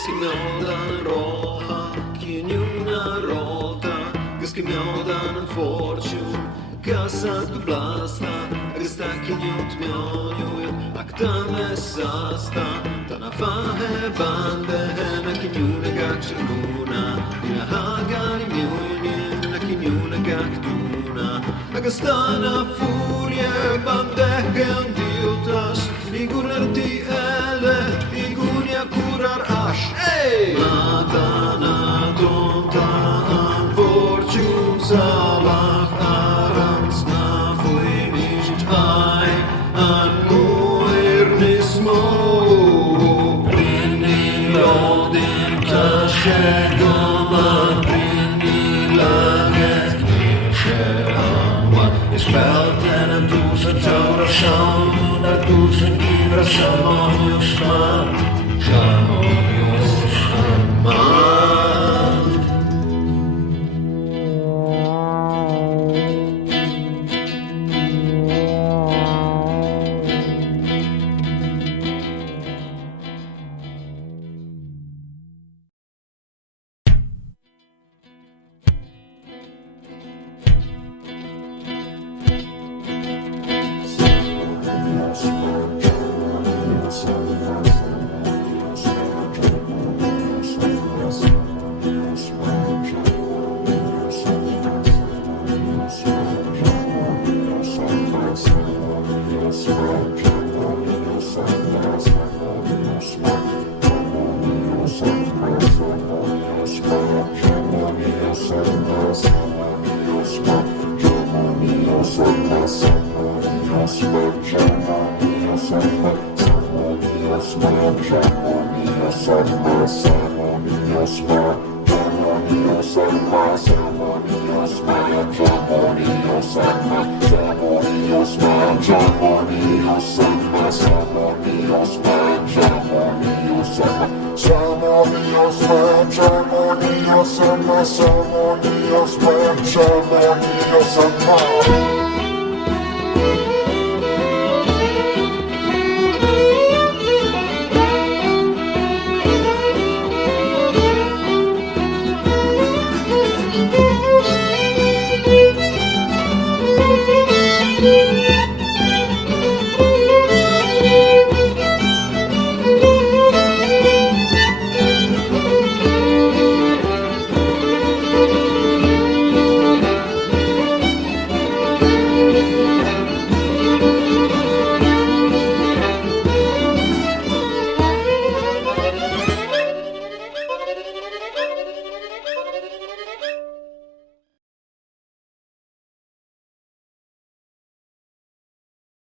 Găsim-o roha, Chieniuna rota, Găsim-o dan fortune, Casa blasta, Resta Chieniut mionjujt, Aktame sasta, Tana fahe bande, Na Chieniuna gakcheluna, Ina hagani mionjun, Na Chieniuna gaktuna, Agastana furie bande gendiutas, Igurerti ele, Igunia kurar ash, Matana tontaan fortune salach arans na fuinicht ai an muernismo. Brinni lodin kashegoma, brinni laget she'amwa. Ich fällt einen tusen Taurer schauen, 100.000 Givra Shalom Yushma, Shalom Yushma. Salmonios,